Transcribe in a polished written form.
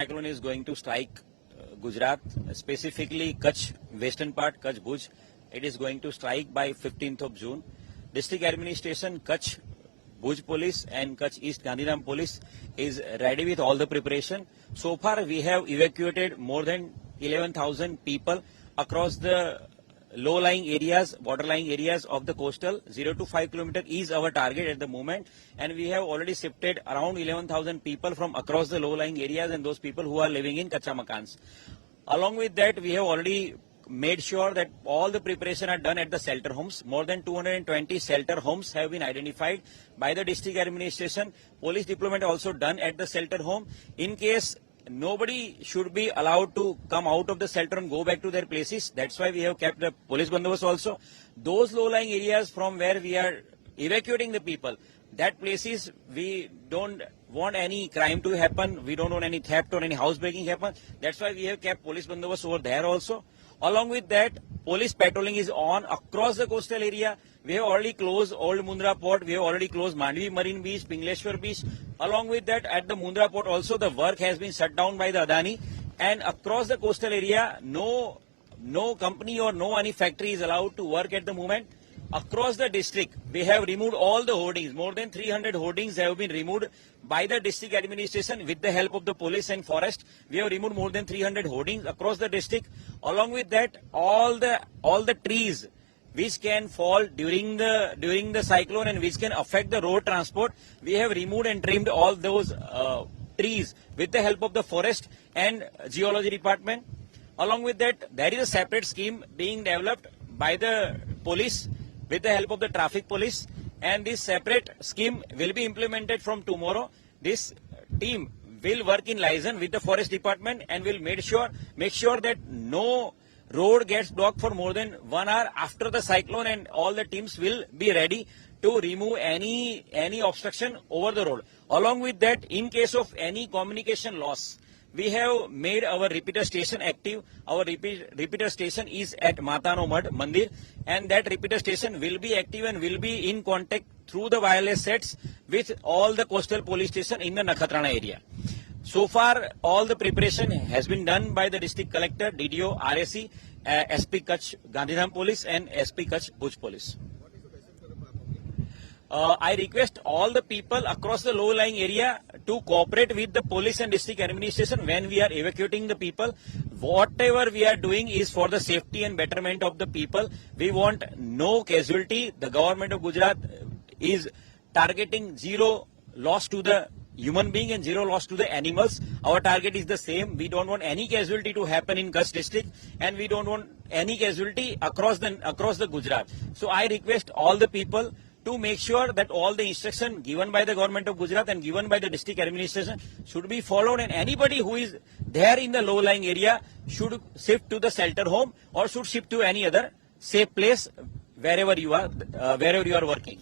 Cyclone is going to strike Gujarat, specifically Kutch, western part, Kutch, Bhuj. It is going to strike by 15th of June. District Administration, Kutch, Bhuj Police and Kutch East Gandhidham Police is ready with all the preparation. So far, we have evacuated more than 11,000 people across the low-lying areas, borderline areas of the coastal. 0 to 5 kilometer is our target at the moment, and we have already shifted around 11,000 people from across the low-lying areas and those people who are living in Kacha Makans. Along with that, we have already made sure that all the preparation are done at the shelter homes. More than 220 shelter homes have been identified by the district administration. Police deployment also done at the shelter home. In case nobody should be allowed to come out of the shelter and go back to their places. That's why we have kept the police bandobast also. Those low-lying areas from where we are evacuating the people, that places we don't want any crime to happen. We don't want any theft or any housebreaking happen. That's why we have kept police bandobast over there also. Along with that, police patrolling is on across the coastal area. We have already closed Old Mundra Port. We have already closed Mandvi Marine Beach, Pingleshwar Beach. Along with that, at the Mundra Port also, the work has been shut down by the Adani. And across the coastal area, no company or no any factory is allowed to work at the moment. Across the district, we have removed all the hoardings. More than 300 hoardings have been removed by the district administration with the help of the police and forest. We have removed more than 300 hoardings across the district. Along with that, all the trees which can fall during the cyclone and which can affect the road transport, we have removed and trimmed all those trees with the help of the forest and geology department. Along with that, there is a separate scheme being developed by the police with the help of the traffic police, and this separate scheme will be implemented from tomorrow. This team will work in liaison with the forest department and will make sure that no road gets blocked for more than 1 hour after the cyclone, and all the teams will be ready to remove any obstruction over the road. Along with that, in case of any communication loss, we have made our repeater station active. Our repeater station is at Matano Mad Mandir, and that repeater station will be active and will be in contact through the wireless sets with all the coastal police station in the Nakhatrana area. So far, all the preparation has been done by the district collector, DDO, RSC, SP Kutch Gandhidham Police and SP Kutch Bhuj Police. I request all the people across the low-lying area to cooperate with the police and district administration when we are evacuating the people. Whatever we are doing is for the safety and betterment of the people. We want no casualty. The government of Gujarat is targeting zero loss to the human being and zero loss to the animals. Our target is the same. We don't want any casualty to happen in Kutch district, and we don't want any casualty across the Gujarat. So I request all the people to make sure that all the instruction given by the government of Gujarat and given by the district administration should be followed, and anybody who is there in the low-lying area should shift to the shelter home or should shift to any other safe place wherever you are working.